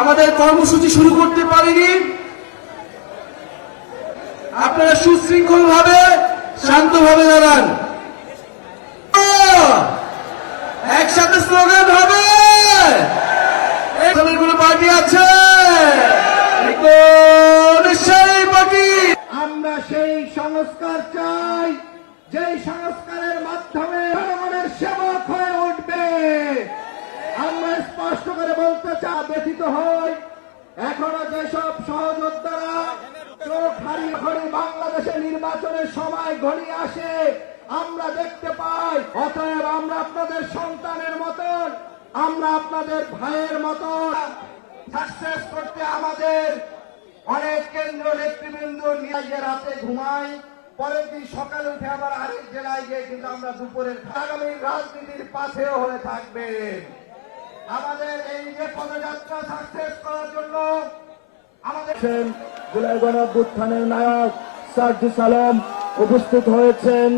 আমাদের কর্মসূচি শুরু করতে পারিনি। আপনারা সুশৃঙ্খল ভাবে শান্তভাবে দাঁড়ান। একসাথে স্লোগান হবে। কোনো পার্টি আছে। নিশ্চয়ই পার্টি? আমরা সেই সংস্কার চাই, যেই সংস্কারের ব্যথিত হই এখনও যেসব সহযোদ্ধারা চোখ হারিয়ে ঘড়ি বাংলাদেশে নির্বাচনের সময় ঘনিয়ে আসে, আমরা দেখতে পাই, অতএব আমরা আপনাদের সন্তানের মতন, আমরা আপনাদের ভাইয়ের মতন সাকসেস করতে আমাদের অনেক কেন্দ্র নেতৃবৃন্দ নিয়ে রাতে ঘুমাই পরের দিন সকালে উঠে আবার আরেক জেলায় গিয়ে কিন্তু আমরা দুপুরের আগামী রাজনীতির পাশেও হয়ে থাকবেন পদযাত্রা সাকসেস করার নায়ক সার্জিস আলম উপস্থিত হয়েছেন।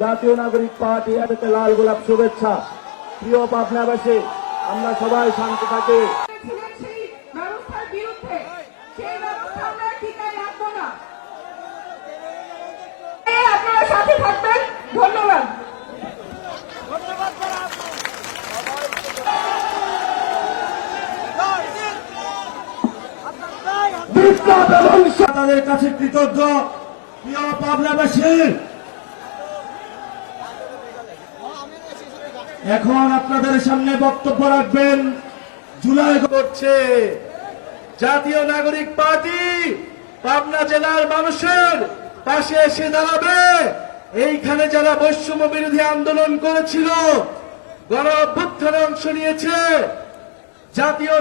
জাতীয় নাগরিক পার্টি এতে লাল গোলাপ শুভেচ্ছা। প্রিয় পাবনাবাসী, আমরা সবাই শান্ত থাকি। ধন্যবাদ। তাদের কাছে কৃতজ্ঞ। প্রিয় পাবনাবাসী, এখন আপনাদের সামনে বক্তব্য রাখবেন। জুলাই করছে জাতীয় নাগরিক পার্টি, পাবনা জেলার মানুষের পাশে এসে দাঁড়াবে। এইখানে যারা বৈষম্য বিরোধী আন্দোলন করেছিল গণ অভ্যুত্থানে অংশ নিয়েছে। জাতীয়